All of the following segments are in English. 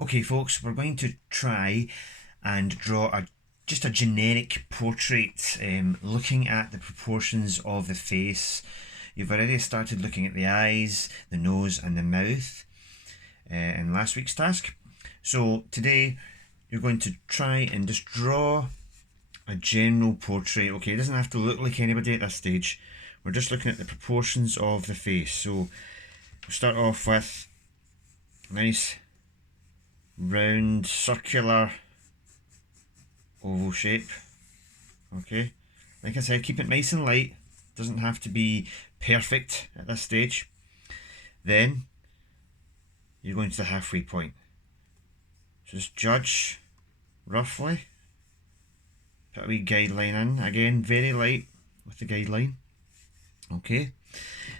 Okay folks, we're going to try and draw just a generic portrait looking at the proportions of the face. You've already started looking at the eyes, the nose and the mouth in last week's task. So today you're going to try and just draw a general portrait. Okay, it doesn't have to look like anybody at this stage. We're just looking at the proportions of the face. So we'll start off with a nice round circular oval shape. Okay, like I said, keep it nice and light, doesn't have to be perfect at this stage. Then you're going to the halfway point, just judge roughly, put a wee guideline in, again very light with the guideline. Okay,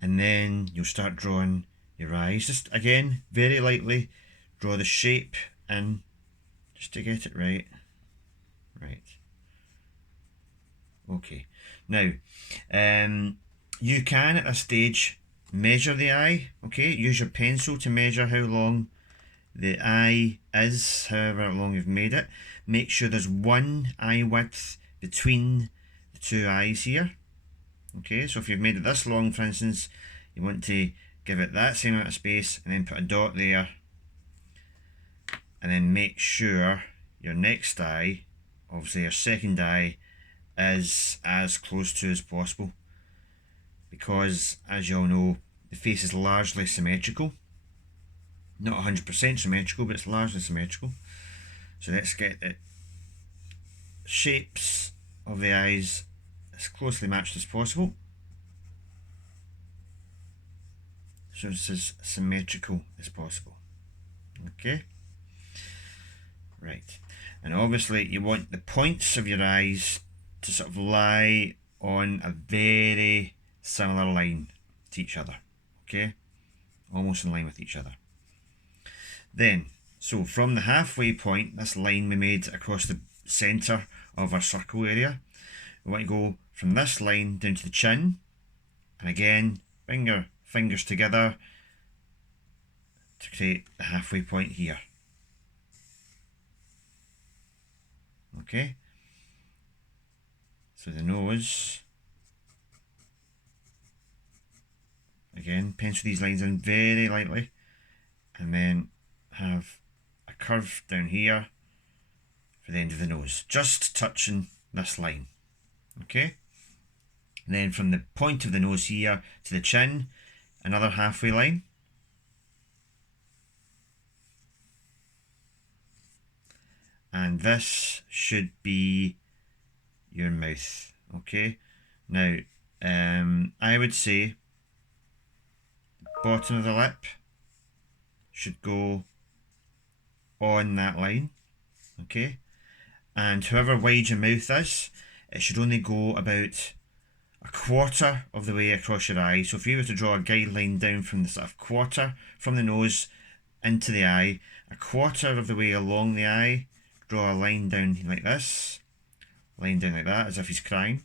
and then you'll start drawing your eyes, just again very lightly draw the shape in just to get it right. Okay, now you can at this stage measure the eye. Okay, use your pencil to measure how long the eye is, however long you've made it. Make sure there's one eye width between the two eyes here. Okay, so if you've made it this long, for instance, you want to give it that same amount of space and then put a dot there, and then make sure your next eye, obviously your second eye, is as close to as possible, because as you all know, the face is largely symmetrical. Not 100% symmetrical, but it's largely symmetrical. So let's get the shapes of the eyes as closely matched as possible, so it's as symmetrical as possible. Okay, right, and obviously you want the points of your eyes to sort of lie on a very similar line to each other. Okay, almost in line with each other. Then, so from the halfway point, this line we made across the centre of our circle area, we want to go from this line down to the chin, and again bring your fingers together to create the halfway point here. Okay, so the nose, again pencil these lines in very lightly, and then have a curve down here for the end of the nose, just touching this line. Okay, and then from the point of the nose here to the chin, another halfway line, and this should be your mouth. Okay, now I would say the bottom of the lip should go on that line. Okay, and however wide your mouth is, it should only go about a quarter of the way across your eye. So if you were to draw a guideline down from the sort of quarter from the nose into the eye, a quarter of the way along the eye, draw a line down like this, line down like that, as if he's crying.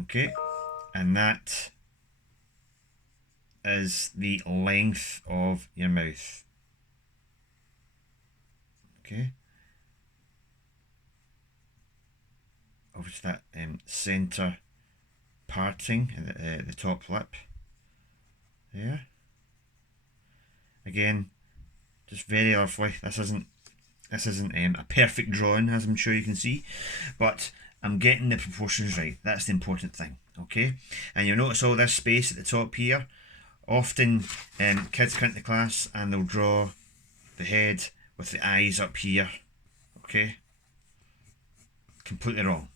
Okay, and that is the length of your mouth. Okay, over to that centre parting at the top lip there. Again, just very roughly. This isn't a perfect drawing, as I'm sure you can see, but I'm getting the proportions right. That's the important thing. Okay, and you'll notice all this space at the top here. Often kids come into class and they'll draw the head with the eyes up here. Okay, completely wrong.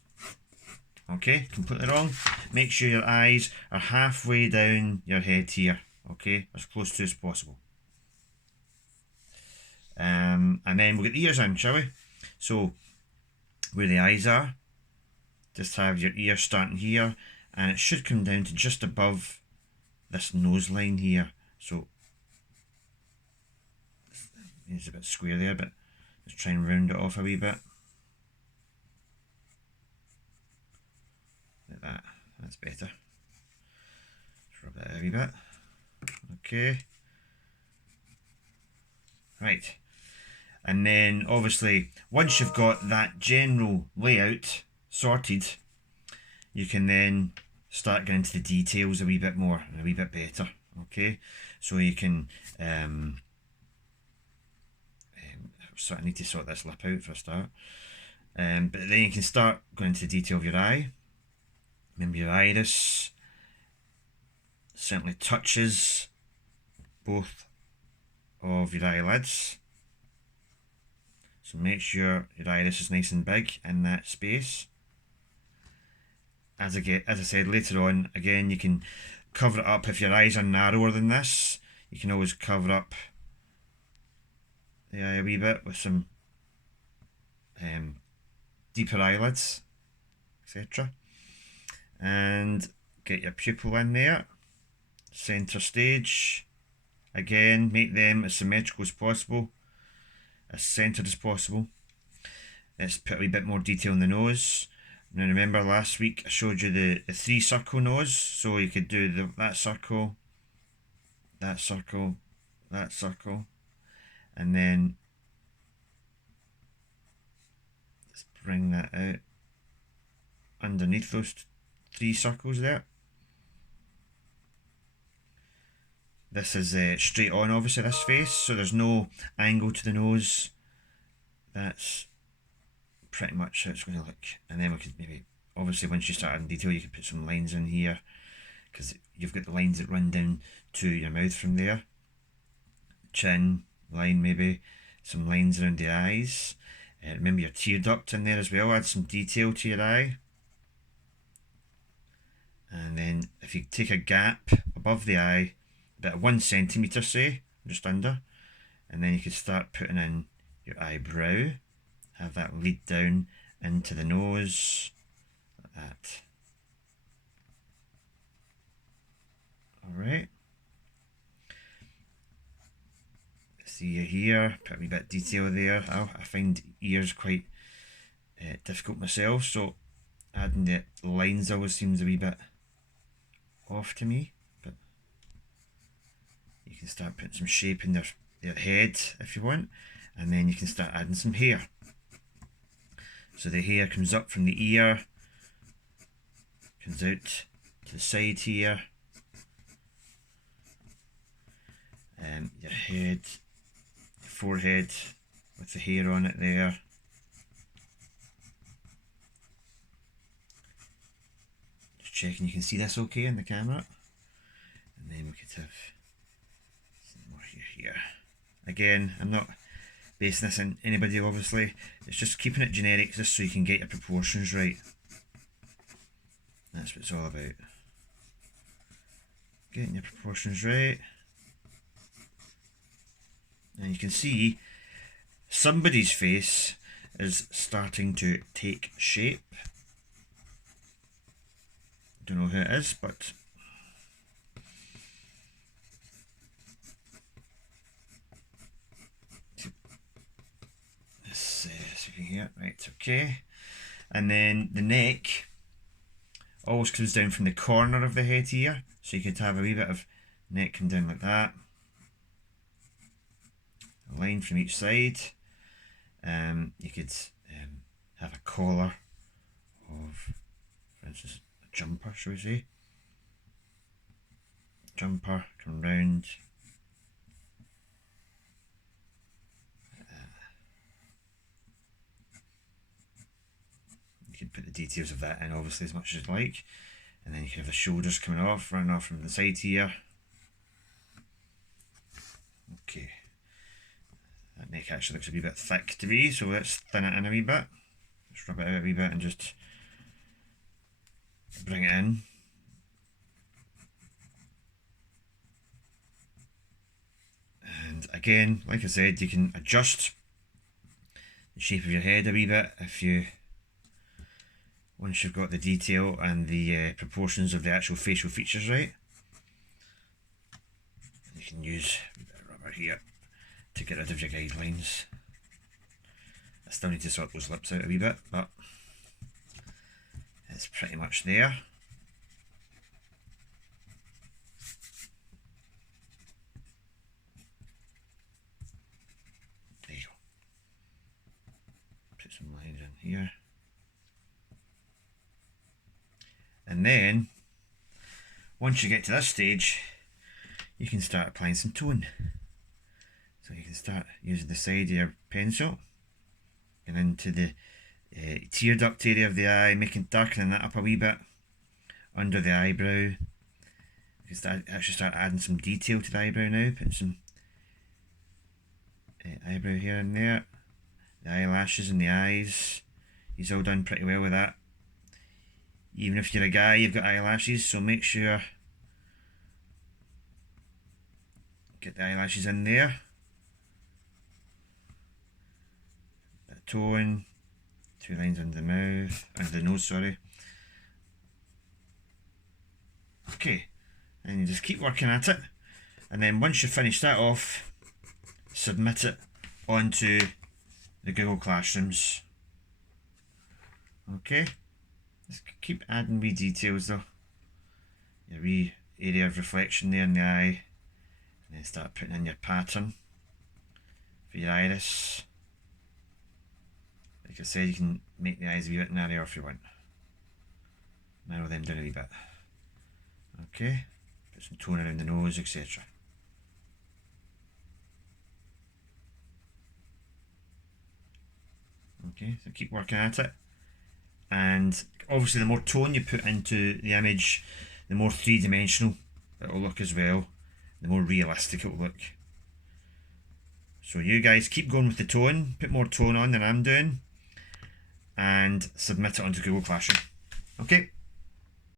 Okay, completely wrong. Make sure your eyes are halfway down your head here. Okay, as close to as possible. And then we'll get the ears in, shall we? So where the eyes are, just have your ear starting here, and it should come down to just above this nose line here. So it's a bit square there, but let's try and round it off a wee bit. Like that. That's better. Let's rub that out a wee bit. Okay. Right. And then obviously once you've got that general layout sorted, you can then start getting into the details a wee bit more and a wee bit better. Okay, so you can so I need to sort this lip out for a start. But then you can start going into the detail of your eye. Remember, your iris certainly touches both of your eyelids, so make sure your iris is nice and big in that space. As I said later on, again, you can cover it up if your eyes are narrower than this. You can always cover up the eye a wee bit with some deeper eyelids, etc. And get your pupil in there. Centre stage. Again, make them as symmetrical as possible, as centred as possible. Let's put a wee bit more detail in the nose. Now remember last week I showed you the 3 circle nose, so you could do that circle, that circle, that circle, and then let's bring that out underneath those 3 circles there. This is straight on, obviously, this face, so there's no angle to the nose. That's pretty much how it's going to look. And then we could maybe, obviously, once you start adding detail, you could put some lines in here, because you've got the lines that run down to your mouth from there. Chin line, maybe some lines around the eyes. Remember your tear duct in there as well. Add some detail to your eye. And then if you take a gap above the eye, about 1 centimetre, say, just under, and then you could start putting in your eyebrow. Have that lead down into the nose, like that. Alright. See you here, put a wee bit of detail there. I find ears quite difficult myself, so adding the lines always seems a wee bit off to me. But you can start putting some shape in their head if you want, and then you can start adding some hair. So the hair comes up from the ear, comes out to the side here, and your head, your forehead with the hair on it there. Just checking you can see this okay in the camera. And then we could have some more hair here. Again, I'm not basing this on anybody, obviously. It's just keeping it generic, just so you can get your proportions right. That's what it's all about. Getting your proportions right. And you can see somebody's face is starting to take shape. Don't know who it is, but let's see if you can hear it. Right, okay. And then the neck always comes down from the corner of the head here, so you could have a wee bit of neck come down like that. A line from each side. You could have a collar of, for instance, a jumper, shall we say. Jumper, come round. You could put the details of that in, obviously, as much as you'd like. And then you can have the shoulders coming off, running off from the side here. Okay. That neck actually looks a wee bit thick to me, so let's thin it in a wee bit. Just rub it out a wee bit and just bring it in. And again, like I said, you can adjust the shape of your head a wee bit once you've got the detail and the proportions of the actual facial features right. You can use a bit of rubber here to get rid of your guidelines. I still need to sort those lips out a wee bit, but it's pretty much there. here. And then, once you get to this stage, you can start applying some tone. So you can start using the side of your pencil and into the tear duct area of the eye, darkening that up a wee bit under the eyebrow. You can actually start adding some detail to the eyebrow now, putting some eyebrow here and there, the eyelashes and the eyes. He's all done pretty well with that. Even if you're a guy, you've got eyelashes, so make sure get the eyelashes in there. That tone, 2 lines under the mouth, under the nose, sorry. Okay, and you just keep working at it, and then once you finish that off, submit it onto the Google Classrooms. Okay, just keep adding wee details though. Your wee area of reflection there in the eye, and then start putting in your pattern for your iris. Like I said, you can make the eyes a wee bit narrower if you want. Narrow them down a wee bit. Okay, put some tone around the nose, etc. Okay, so keep working at it. And obviously the more tone you put into the image, the more three-dimensional it will look as well, the more realistic it will look. So you guys keep going with the tone, put more tone on than I'm doing, and submit it onto Google Classroom. Okay.